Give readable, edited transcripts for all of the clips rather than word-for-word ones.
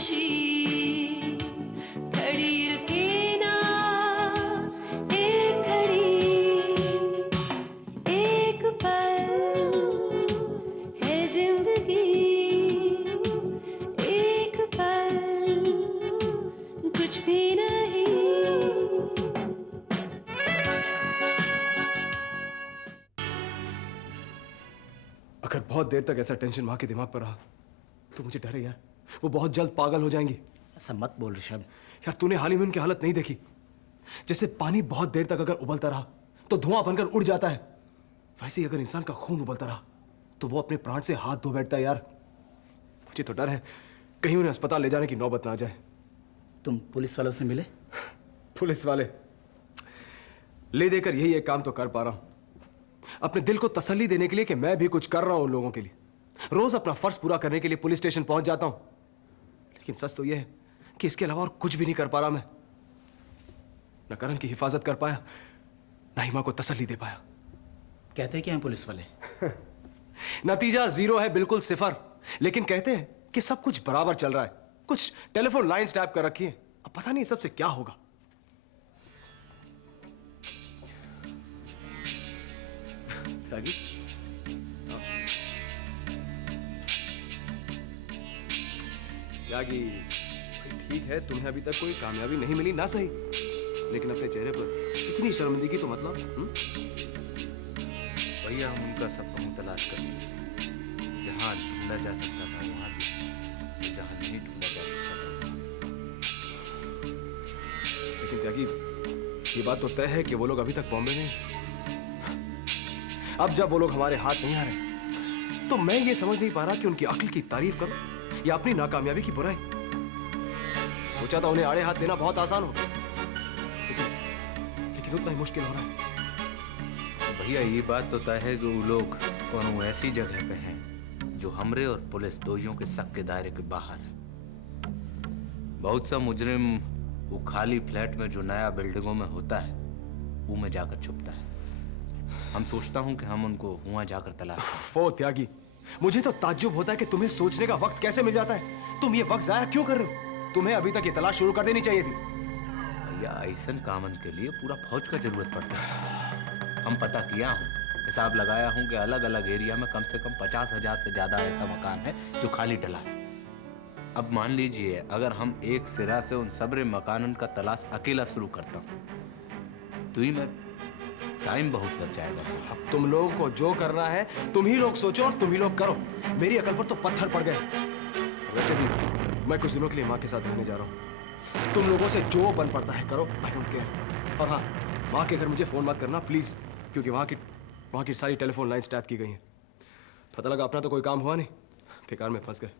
खुशी खड़ी रुके ना एक घड़ी, एक पल है जिंदगी, एक पल कुछ भी नहीं। अगर बहुत देर तक ऐसा टेंशन माँ के दिमाग पर रहा तो मुझे डर है यार, वो बहुत जल्द पागल हो जाएंगी। ऐसा मत बोल ऋषभ। यार तूने हाल ही में उनकी हालत नहीं देखी? जैसे पानी बहुत देर तक अगर उबलता रहा तो धुआं बनकर उड़ जाता है, वैसे ही अगर इंसान का खून उबलता रहा तो वो अपने प्राण से हाथ धो बैठता है। यार मुझे तो डर है कहीं उन्हें अस्पताल ले जाने की नौबत ना आ जाए। तुम पुलिस वालों से मिले? पुलिस वाले ले देकर यही एक काम तो कर पा रहा हूं, अपने दिल को तसल्ली देने के लिए कि मैं भी कुछ कर रहा हूं उन लोगों के लिए। रोज अपना फर्ज पूरा करने के लिए पुलिस स्टेशन पहुंच जाता हूं, लेकिन सच तो यह है कि इसके अलावा और कुछ भी नहीं कर पा रहा मैं। न करण की हिफाजत कर पाया, न ही मां को तसल्ली दे पाया। कहते क्या हैं पुलिस वाले? नतीजा 0 है, बिल्कुल 0। लेकिन कहते हैं कि सब कुछ बराबर चल रहा है। कुछ टेलीफोन लाइंस टैप कर रखी है, अब पता नहीं सबसे क्या होगा। त्यागी, त्यागी, ठीक है तुम्हें अभी तक कोई कामयाबी नहीं मिली ना सही, लेकिन अपने चेहरे पर इतनी शर्मिंदगी तो मतलब। भैया हम उनका सब कहूँ तलाश कर, जहाँ ढूंढा जा सकता था वहाँ भी, जहाँ नहीं ढूंढा जा सकता था। लेकिन त्यागी ये बात तो तय है कि वो लोग अभी तक बॉम्बे में। अब जब वो लोग हमारे हाथ नहीं आ रहे तो मैं ये समझ नहीं पा रहा कि उनकी अक्ल की तारीफ करूं या अपनी नाकामयाबी की बुराई। सोचा था उन्हें आड़े हाथ देना बहुत आसान होगा, लेकिन उतना ही मुश्किल हो रहा है। भैया ये बात तो तय है कि वो लोग कौन ऐसी जगह पे हैं जो हमरे और पुलिस दोइयों के शक के दायरे के बाहर है। बहुत सा मुजरिम वो खाली फ्लैट में जो नया बिल्डिंगों में होता है वो में जाकर छुपता है। हम सोचता हूं कि हम उनको वहां जाकर तलाश। वो त्यागी, मुझे तो ताज्जुब होता है कि तुम्हें सोचने का वक्त कैसे मिल जाता है। तुम ये वक्त जाया क्यों कर रहे हो? तुम्हें अभी तक ये तलाश शुरू कर देनी चाहिए थी। भैया ऐसा कामन के लिए पूरा फौज का जरूरत पड़ता है। हम पता किया हूँ, हिसाब लगाया हूँ कि अलग अलग एरिया में कम से कम 50,000 से ज्यादा ऐसा मकान है जो खाली डला है। अब मान लीजिए अगर हम एक सिरा से उन सबरे मकानन का तलाश अकेला शुरू करता हूँ तो ही मैं टाइम बहुत लग जाएगा। अब तुम लोगों को जो करना है तुम ही लोग सोचो और तुम ही लोग करो। मेरी अकल पर तो पत्थर पड़ गए। वैसे भी मैं कुछ दिनों के लिए माँ के साथ रहने जा रहा हूँ। तुम लोगों से जो बन पड़ता है करो, आई डोंट केयर। और हाँ, माँ के घर मुझे फोन मत करना प्लीज, क्योंकि वहाँ की सारी टेलीफोन लाइंस टैप की गई हैं। पता लगा अपना तो कोई काम हुआ नहीं, बेकार में फंस गए।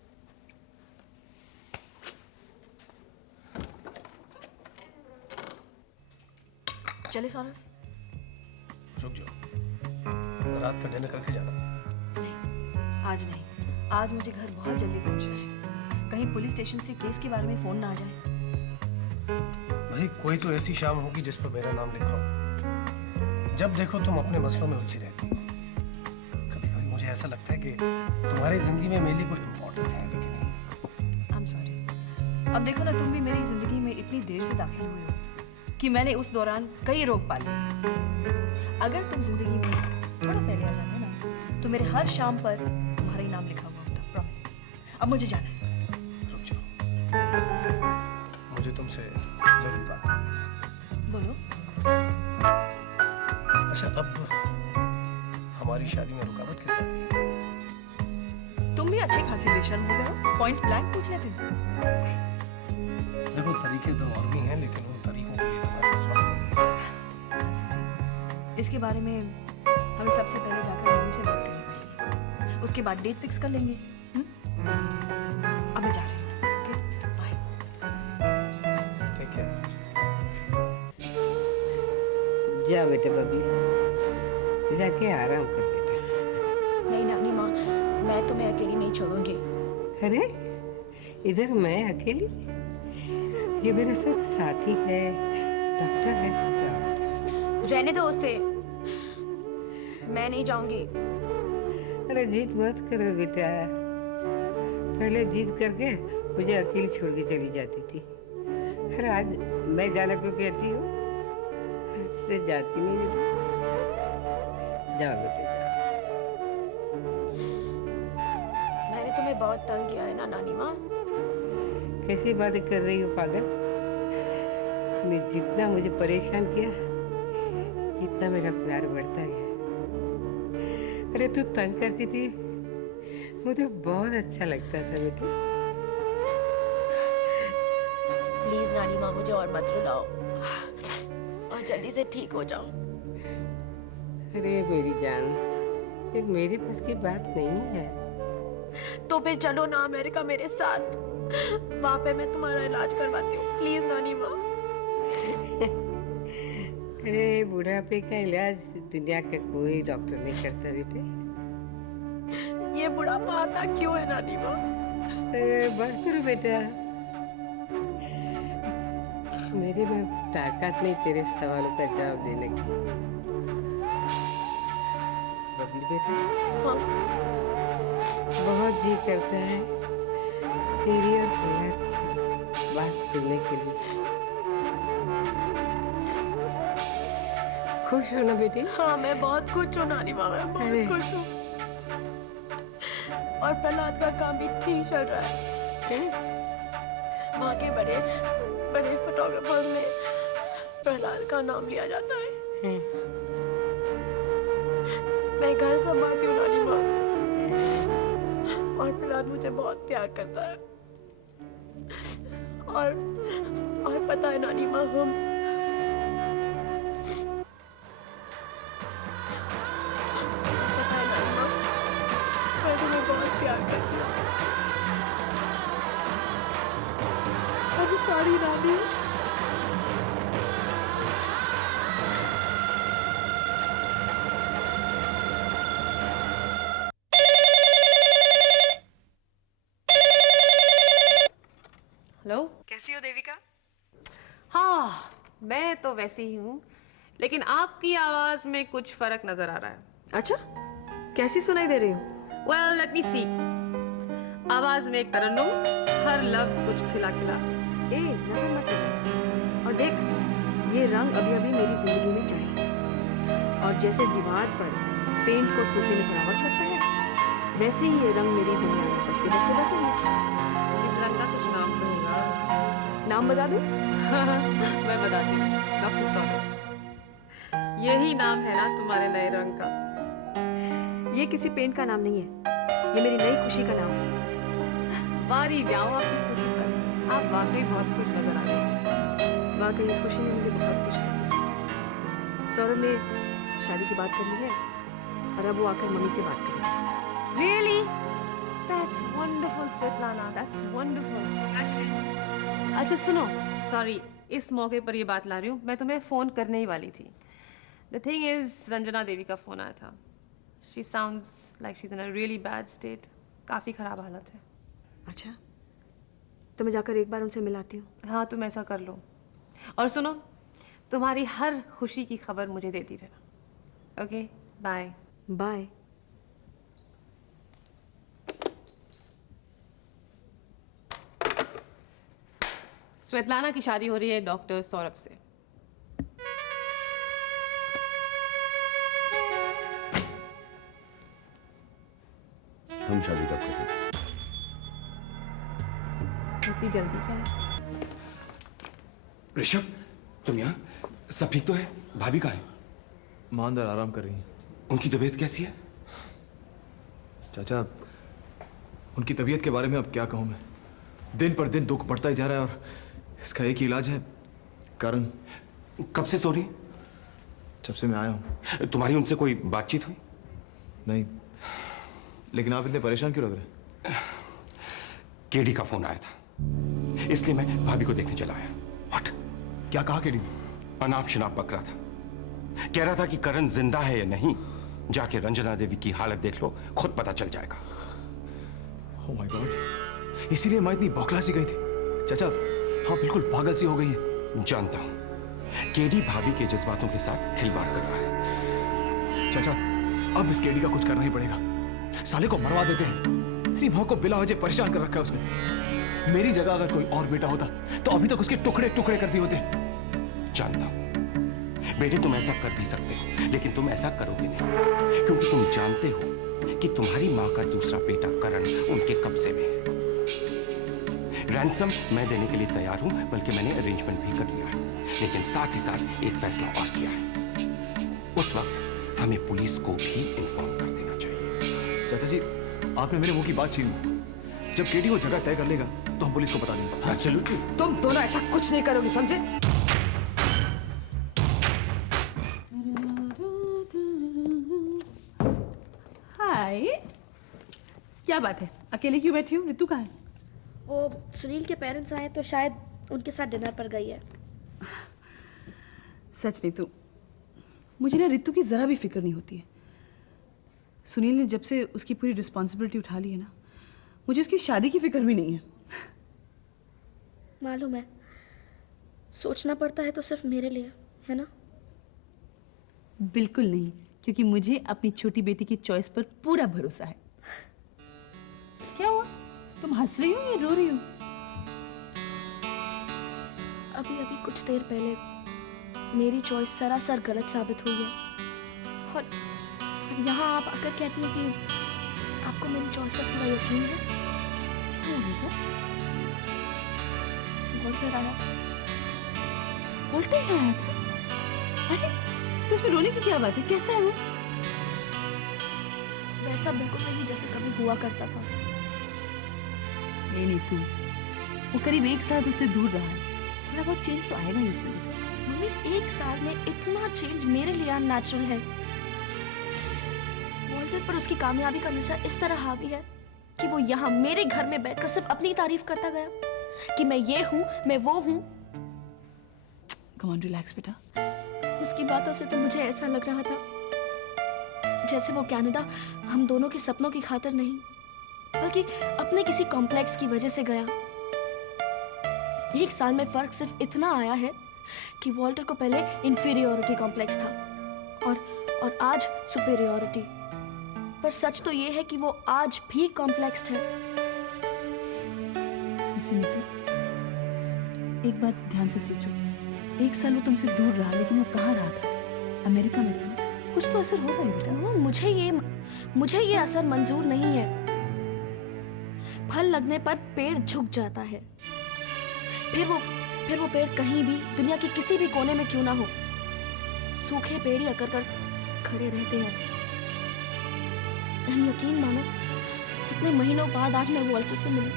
चले सौरभ? रुक जाओ, रात का डिनर करके जाना। नहीं, आज नहीं। आज मुझे घर बहुत जल्दी पहुंचना है। कहीं पुलिस स्टेशन से केस के बारे में फोन ना आ जाए। भाई कोई तो ऐसी शाम होगी जिस पर मेरा नाम लिखा हो। जब देखो तुम अपने मसलों में उलझी रहती हो। कभी कभी मुझे ऐसा लगता है कि तुम्हारी जिंदगी में मेरे लिए कोई इम्पोर्टेंस है भी कि नहीं। I am sorry. अब देखो ना, तुम भी मेरी जिंदगी में इतनी देर से दाखिल हुए हो कि मैंने उस दौरान कई रोक पाले। अगर तुम जिंदगी में थोड़ा पहले आ जाते ना तो मेरे हर शाम पर तुम्हारा ही नाम लिखा हुआ होता। प्रॉमिस। अब मुझे जाना है। रुक जाओ, मुझे तुमसे जरूर बात करनी है। बोलो। अच्छा, अब हमारी शादी में रुकावट किस बात की है? तुम भी अच्छे खासे बेशर्म हो गए हो। पॉइंट ब्लैंक पूछ लेते हो। देखो तरीके तो और भी हैं, लेकिन उन तरीकों के लिए तुम्हारे पास वक्त नहीं है। इसके बारे में हमें सबसे पहले जाकर मम्मी से बात करनी पड़ेगी, उसके बाद डेट फिक्स कर लेंगे। अब मैं जा रही हूँ। Okay, bye. ठीक है। जा बेटे बबली, जाके आराम कर बेटा। नहीं नानी माँ, मैं तुम्हें अकेली नहीं छोड़ूंगी। अरे इधर मैं अकेली? ये मेरे सब साथी है, डॉक्टर है। जाओ। रहने दो उसे, मैं नहीं जाऊंगी। अरे जिद मत करो बेटा, पहले जिद करके मुझे अकेली छोड़ के चली जाती थी। फिर आज मैं जाना क्यों कहती हूँ? इसलिए जाती नहीं बेटा। जाओ बेटे जाओ। मैंने तुम्हें बहुत तंग किया है ना नानी माँ। कैसी बातें कर रही हो पागल? तूने जितना मुझे परेशान किया इतना मेरा प्यार बढ़ता गया। अरे तू तंग करती थी, मुझे बहुत अच्छा लगता था बेटा। प्लीज नानी माँ मुझे और मत रुलाओ और जल्दी से ठीक हो जाओ। अरे मेरी जान, ये मेरे बस की बात नहीं है। तो फिर चलो ना अमेरिका मेरे साथ, वहाँ पे मैं तुम्हारा इलाज करवाती हूँ। प्लीज नानी माँ। अरे बुढ़ापे का इलाज दुनिया का कोई डॉक्टर नहीं करता बेटे। ये बुढ़ापा आता क्यों है नानी माँ? बस करो बेटा, मेरे में ताकत नहीं तेरे सवालों का जवाब देने की। बबली बेटा, हाँ बहुत जी करता है तेरी और फरियाद की बात सुनने के लिए। खुश हो ना बेटी? हाँ मैं बहुत खुश हूँ नानी माँ, मैं अरे। बहुत खुश हूँ। और प्रहलाद का काम भी ठीक चल रहा है। वहाँ के बड़े बड़े फोटोग्राफर्स में प्रहलाद का नाम लिया जाता है। मैं घर संभालती हूँ नानी माँ, और प्रहलाद मुझे बहुत प्यार करता है। और पता है नानी माँ, पता है नानी माँ, मैं तुम्हें बहुत प्यार करती हूँ। I'm sorry नानी। हेलो, कैसी हो देविका? हाँ मैं तो वैसी ही हूँ, लेकिन आपकी आवाज में कुछ फर्क नजर आ रहा है। अच्छा, कैसी सुनाई दे रही हूँ? Well, let me see. आवाज में एक तरन्नुम, हर लफ्ज कुछ खिला खिला। ए, नजर मत लगा। और देख, ये रंग अभी अभी मेरी जिंदगी में चढ़े, और जैसे दीवार पर पेंट को सूखने में थोड़ा वक्त लगता है, वैसे ही ये रंग मेरी दुनिया में बसते बसते बसेंगे। इस रंग का कुछ नाम तो होगा। नाम बता दूं? मैं बताती हूँ, डॉक्टर सौरभ। यही नाम है ना तुम्हारे नए रंग का? ये किसी पेंट का नाम नहीं है, ये मेरी नई खुशी का नाम है। मारी जाओ आपकी खुशी पर, आप वाकई बहुत खुश नजर आ रहे हैं। वाकई इस खुशी ने मुझे बहुत खुश कर दिया। सौरभ ने शादी की बात कर ली है, और अब वो आकर मम्मी से बात करेगा। Really? That's wonderful, Svetlana. That's wonderful. Congratulations. अच्छा सुनो, सॉरी इस मौके पर ये बात ला रही हूँ, मैं तुम्हें फ़ोन करने ही वाली थी। The thing is, रंजना देवी का फ़ोन आया था। She sounds like she's in a really bad state. काफ़ी ख़राब हालत है। अच्छा, तो मैं जाकर एक बार उनसे मिलाती हूँ। हाँ तुम ऐसा कर लो। और सुनो, तुम्हारी हर खुशी की खबर मुझे देती रहना। Okay, bye. बाय। स्वेतलाना की शादी हो रही है डॉक्टर सौरभ से। हम शादी कब करेंगे? इसी जल्दी क्या है? ऋषभ, तुम यहाँ? सब ठीक तो है? भाभी कहाँ है? मां अंदर आराम कर रही हैं। उनकी तबीयत कैसी है? चाचा, उनकी तबीयत के बारे में अब क्या कहूँ मैं? दिन पर दिन दुख बढ़ता ही जा रहा है, और इसका एक ही इलाज है, करण। कब से सो रही? जब से मैं आया हूँ। तुम्हारी उनसे कोई बातचीत हुई? नहीं, लेकिन आप इतने परेशान क्यों लग रहे हैं? केडी का फोन आया था, इसलिए मैं भाभी को देखने चला आया। व्हाट? क्या कहा केडी? अनाप शनाप बक रहा था, कह रहा था कि करण जिंदा है या नहीं, जाके रंजना देवी की हालत देख लो, खुद पता चल जाएगा। ओह माय गॉड, इसीलिए माँ इतनी बौखला सी गई थी। चाचा, हाँ बिल्कुल पागल सी हो गई है। जानता हूं, केडी भाभी के जज्बातों के साथ खिलवाड़ कर रहा है। चाचा, अब इस केडी का कुछ करना ही पड़ेगा। साले को मरवा देते हैं। मेरी माँ को बिला वजह परेशान कर रखा है उसने। मेरी जगह अगर कोई और बेटा होता तो अभी तक उसके टुकड़े टुकड़े कर दिए होते। जानता हूं बेटे, तुम ऐसा कर भी सकते हो, लेकिन तुम ऐसा करोगे नहीं, क्योंकि तुम जानते हो कि तुम्हारी माँ का दूसरा बेटा करण उनके कब्जे में है। रैंसम मैं देने के लिए तैयार हूं, बल्कि मैंने अरेंजमेंट भी कर लिया है, लेकिन साथ ही साथ एक फैसला और किया है। उस वक्त हमें पुलिस को भी इन्फॉर्म कर देना चाहिए। चाचा जी, आपने मेरे मुंह की बात छीन ली। जब केडी वो जगह तय कर लेगा तो हम पुलिस को बता देंगे। एब्सोल्युटली। तुम दोनों ऐसा कुछ नहीं करोगे, समझे? हाय, क्या बात है? अकेले क्यों बैठी हूँ? रितु कहाँ है? वो सुनील के पेरेंट्स आए तो शायद उनके साथ डिनर पर गई है। सच नहीं तो मुझे ना रितु की जरा भी फिक्र नहीं होती है। सुनील ने जब से उसकी पूरी रिस्पॉन्सिबिलिटी उठा ली है ना, मुझे उसकी शादी की फिक्र भी नहीं है। मालूम है, सोचना पड़ता है तो सिर्फ मेरे लिए, है ना? बिल्कुल नहीं, क्योंकि मुझे अपनी छोटी बेटी की चॉइस पर पूरा भरोसा है। क्या हुआ? तुम हंस रही हो या रो रही हो? अभी अभी कुछ देर पहले मेरी चॉइस सरासर गलत साबित हुई है, और यहाँ आप आकर कहती हैं कि आपको मेरी चॉइस पर पूरा यकीन है। क्या हो गया? वॉल्टर आया था। वॉल्टर आया था? अरे तो उसमें रोने की क्या बात है? कैसा है वो? वैसा बिल्कुल नहीं जैसे कभी हुआ करता था। ये नहीं तू, वो करीब 1 साल उससे दूर रहा है, थोड़ा बहुत चेंज तो आएगा ही उसमें। मम्मी, 1 साल में इतना चेंज मेरे लिए अननेचुरल है। वॉल्टर पर उसकी कामयाबी का नशा इस तरह हावी है कि वो यहाँ मेरे घर में बैठकर सिर्फ अपनी तारीफ करता गया कि मैं ये हूँ, मैं वो हूँ। कम ऑन, रिलैक्स बेटा। उसकी बातों से तो मुझे ऐसा लग रहा था जैसे वो कनाडा हम दोनों के सपनों की खातिर नहीं, बल्कि अपने किसी कॉम्प्लेक्स की वजह से गया। 1 साल में फर्क सिर्फ इतना आया है कि वॉल्टर को पहले इंफीरियोरिटी कॉम्प्लेक्स था और आज सुपीरियोरिटी। पर सच तो ये है कि वो आज भी कॉम्प्लेक्स्ड है। एक बात ध्यान से सोचो, 1 साल वो तुमसे दूर रहा, लेकिन वो कहाँ रहा था? अमेरिका में था ना? कुछ तो असर होगा ही बेटा। मुझे ये असर मंजूर नहीं है। फल लगने पर पेड़ झुक जाता है, फिर वो पेड़ कहीं भी दुनिया के किसी भी कोने में क्यों ना हो, सूखे पेड़ ही अकड़ कर खड़े रहते हैं। तुम यकीन मानो, इतने महीनों बाद आज मैं वॉल्टर से मिली,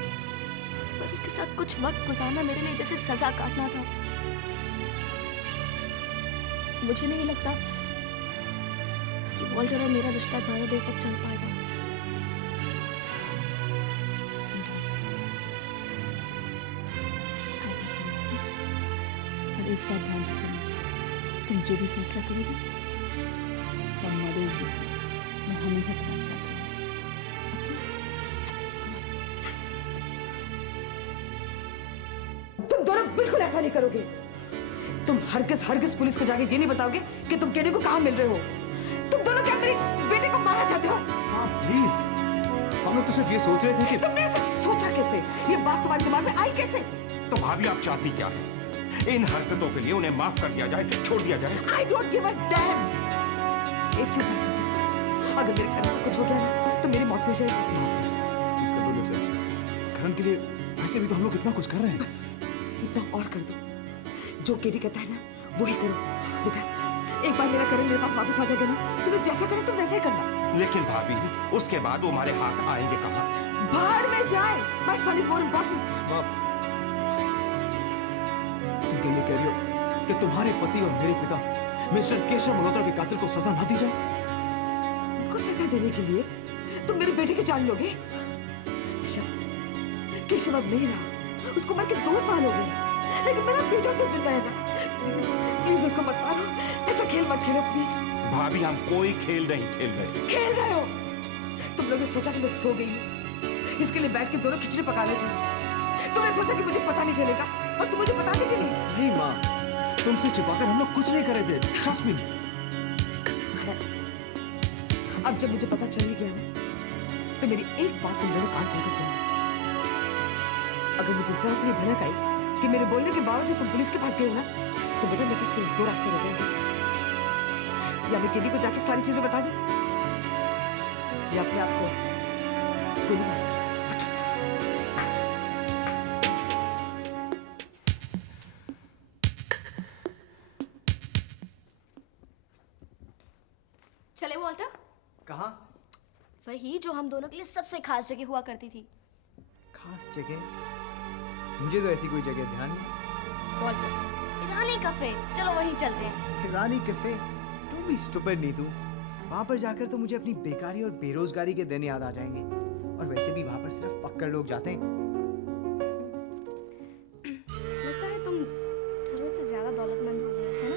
पर उसके साथ कुछ वक्त गुजारना मेरे लिए जैसे सजा काटना था। मुझे नहीं लगता कि वॉल्टर और मेरा रिश्ता ज्यादा देर तक चल पाएगा। और एक बात ध्यान से सुनो, तुम जो भी फैसला करोगे, फ्रॉम मदर्स विद यू, मैं हमेशा तुम्हारे साथ रहूंगी। तुम दोनों बिल्कुल ऐसा नहीं करोगे। तुम हरगिज पुलिस को जाके ये नहीं बताओगे कि तुम केडी को कहाँ मिल रहे हो। तुम दोनों क्या मेरे बेटे को मारना चाहते हो? हाँ प्लीज, हम लोग तो सिर्फ ये सोच रहे थे कि तुमने ऐसा सोचा कैसे? ये बात तुम्हारे दिमाग में आई कैसे? तो भाभी, आप चाहती क्या है? इन हरकतों के लिए उन्हें माफ कर दिया जाए, छोड़ दिया जाए? I don't give a damn। एक चीज याद रखना, अगर मेरे करण को कुछ हो गया ना तो मेरी मौत हो जाएगी। Please control yourself. करण के लिए वैसे भी तो हम लोग इतना कुछ कर रहे हैं। बस इतना और कर दो, जो केडी कहता है ना वही करो। बेटा, एक बार मेरा करण मेरे पास वापस आ जाएगा ना, तुम्हें जैसा करना तुम वैसे ही करना। लेकिन भाभी, उसके बाद वो हमारे हाथ आएंगे कहाँ? भाड़ में जाए। My son is more important। तुम क्या ये कह रही हो कि तुम्हारे पति और मेरे पिता मिस्टर केशव मल्होत्रा के कातिल को सजा न दी जाए? उनको सजा देने के लिए तुम मेरे बेटे की जान लोगे? केशव अब नहीं रहा, उसको मर के 2 साल हो गए, लेकिन मेरा बेटा तो जिंदा है ना। प्लीज प्लीज उसको मत मारो, ऐसा खेल मत खेलो प्लीज। भाभी, हम कोई खेल नहीं खेल रहे। खेल रहे हो। तुम लोगों ने सोचा कि मैं सो गई हूँ, इसके लिए बैठ के दोनों खिचड़ी पका रहे थे। तुमने सोचा कि मुझे पता नहीं चलेगा, और तुम मुझे बताते भी नहीं। नहीं माँ, तुमसे छिपाकर हम लोग कुछ नहीं कर रहे थे, ट्रस्ट मी। अब जब मुझे पता चल ही गया ना, तो मेरी एक बात तुम लोगों ने कान खोल के सुनो। अगर मुझे जरा से भी भनक आई कि मेरे बोलने के बावजूद तुम पुलिस के पास गए हो ना, तो बेटा मेरे पास सिर्फ 2 रास्ते रह जाएंगे। या मैं केडी को जाके सारी चीजें बता दूं, या अपने आप को गोली मार दूं। चले वॉल्टर? कहाँ? वही जो हम दोनों के लिए सबसे खास जगह हुआ करती थी। खास जगह? मुझे तो ऐसी कोई जगह ध्यान नहीं। वॉल्टर, रानी कैफे, चलो वहीं चलते हैं। रानी कैफे? तुम भी स्टूपिड नहीं तू। वहाँ पर जाकर तो मुझे अपनी बेकारी और बेरोजगारी के दिन याद आ जाएंगे। और वैसे भी वहाँ पर सिर्फ पक्कड़ लोग जाते हैं। लगता है तुम जरूरत से ज्यादा दौलतमंद हो गए, है ना?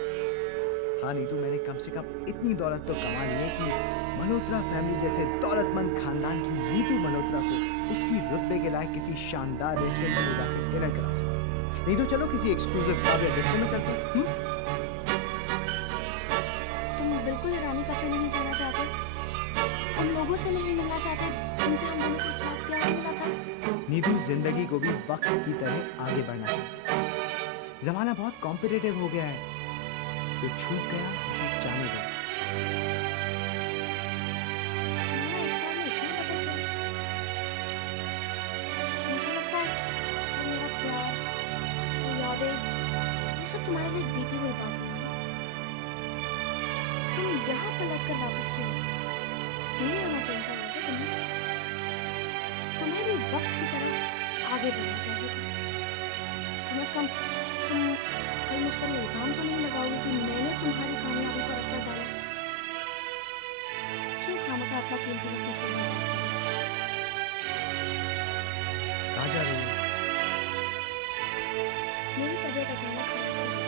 हाँ नीतू, मैंने कम से कम इतनी दौलत तो कमा ली है कि मल्होत्रा फैमिली जैसे दौलतमंद खानदान की नीतू मल्होत्रा को उसकी रुतबे के लायक किसी शानदार रेस्टोरेंट में जाकर डिनर करा सकूं। नहीं तो चलो किसी एक्सक्लूसिव क्लब या रेस्टोरेंट में चलते हैं। तुम बिल्कुल रानी कैफे नहीं जाना चाहते? उन लोगों से नहीं मिलना चाहते जिनसे हम दोनों को इतना प्यार मिला था? नीतू, जिंदगी को भी वक्त की तरह आगे बढ़ना चाहिए। जमाना बहुत कॉम्पिटिटिव हो गया है। जो छूट गया उसे जाने दो। जमाना एक साल में इतना बदल गया। मुझे लगता है कि मेरा प्यार, वो यादें, वो सब तुम्हारे लिए बीती हुई बात है। तुम यहाँ पलट कर वापस क्यों आई? नहीं आना चाहिए था वैसे तुम्हें। तुम्हें भी वक्त की तरह आगे बढ़ना चाहिए था। कम से कम तुम कल मुझ पर इल्जाम तो नहीं लगाओगे कि मैंने तुम्हारी कामयाबी पर असर डाला? क्यों खामखा अपना कीमती वक्त मुझ पर बर्बाद कर रहे हो? कहाँ जा रही हो? मेरी तबीयत अचानक खराब सी हो गई।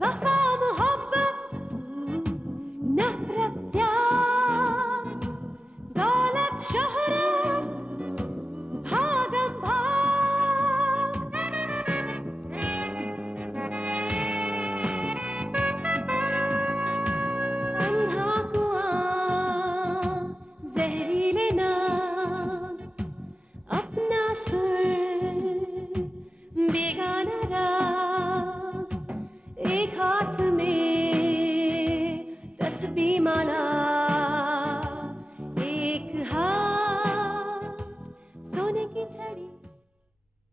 वफा मोहब्बत नफरत प्यार दौलत शोहरत भागम भाग अंधा कुआं जहरीले नाग अपना सुर बेगाना राग